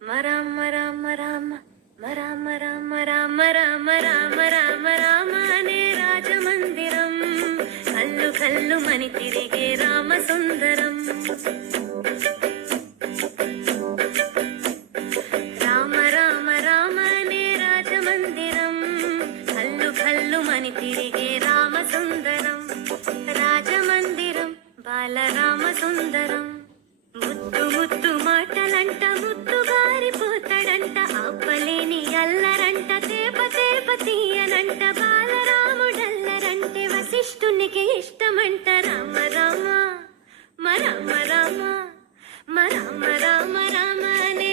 రామ రామ రామ రామ రామ రామ రామ రామ రామ రామ అనే రాజమందిరం కల్లు కల్లు మని తిరిగే రామ సుందరం. రామ రామ రామ అనే రాజమందిరం కల్లు కల్లు మని తిరిగే రామ సుందరం. రాజమందిరం బాలరామ సుందరం. ముద్దు ముద్దు మాటలంట ముద్దు గారిపోతాడంట ఆపలేని అల్లరంట తేప తేప తీయనంట బాలరాముడల్లరంటే వశిష్ఠునికి ఇష్టమంట. రామ రామ రామ రామ రామ రామ రామ అనే